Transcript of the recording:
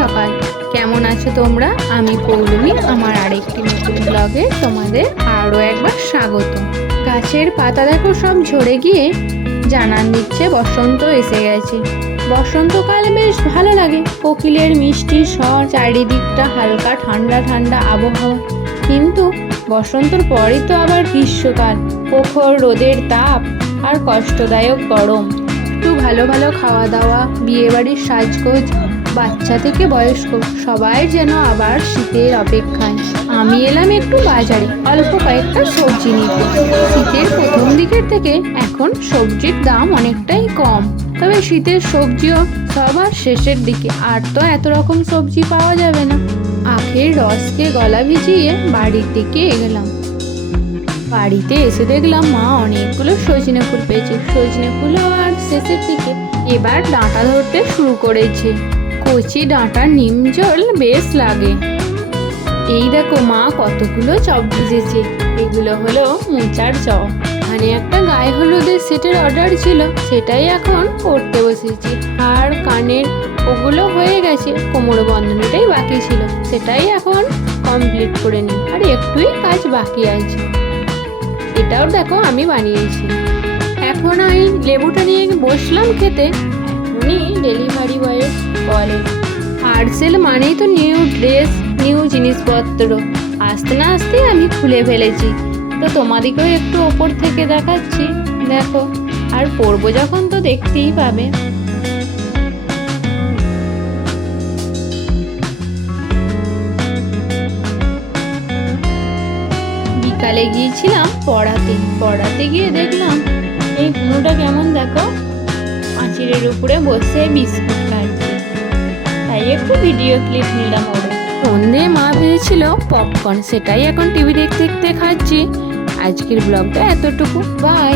সকাল, কেমন আছো তোমরা? আমি পৌলমী, আমার আরেকটি নতুন ব্লগে তোমাদের আরও একবার স্বাগত। গাছের পাতা দেখো সব ঝরে গিয়ে জানান দিচ্ছে বসন্ত এসে গেছে। বসন্তকালে বেশ ভালো লাগে, কোকিলের মিষ্টি স্বর, চারিদিকটা হালকা ঠান্ডা ঠান্ডা আবহাওয়া। কিন্তু বসন্তর পরই তো আবার গ্রীষ্মকাল, প্রখর রোদের তাপ আর কষ্টদায়ক গরম। একটু ভালো ভালো খাওয়া দাওয়া, বিয়েবাড়ির সাজগোজ, বাচ্চা থেকে বয়স্ক সবাই যেন আবার শীতের অপেক্ষায়। আমি এলাম একটু বাজারে অল্প কয়েকটা সবজি নিতে। শীতের প্রথম দিকের থেকে এখন সবজির দাম অনেকটাই কম, তবে শীতের সবজিও সবার শেষের দিকে, আর তো এত রকম সবজি পাওয়া যাবে না। আখের রসকে গলা ভিজিয়ে বাড়ির দিকে এগেলাম। বাড়িতে এসে দেখলাম মা অনেকগুলো সজনে ফুল পেয়েছে। সজনে ফুলও আর শেষের দিকে এবার ডাঁটা ধরতে শুরু করেছে। কচি ডাঁটার নিম জল বেশ লাগে। এই দেখো মা কতগুলো চপ ভেজেছে, এগুলো হলো মোচার চপ। মানে একটা গায়ে হলুদের সেটের অর্ডার ছিল, সেটাই এখন করতে বসেছি। আর কানের ওগুলো হয়ে গেছে, কোমর বন্ধনীটাই বাকি ছিল, সেটাই এখন কমপ্লিট করে নিই। আর একটুই কাজ বাকি আছে। এটাও দেখো আমি বানিয়েছি। এখন আমি লেবুটা নিয়ে বসলাম খেতে, এখনই ডেলিভারি বয়ের বলে পার্সেল মানেই তো নিউ ড্রেস, নিউ জিনিসপত্র। আসতে না আসতেই আমি খুলে ফেলেছি, তো তোমাদেরকেও একটু ওপর থেকে দেখাচ্ছি, দেখো। আর পরবো যখন তো দেখতেই পাবে। বিকালে গিয়েছিলাম পড়াতে গিয়ে দেখলাম এই কুমুটা কেমন দেখো পাঁচিলের উপরে বসে বিস্কুট খাচ্ছে, তাই একটু ভিডিও ক্লিপ নিলাম ওর। সন্ধে মা ভেজেছিল পপকর্ন, সেটাই এখন টিভি দেখতে দেখতে খাচ্ছি। আজকের ব্লগটা এতটুকু, বাই।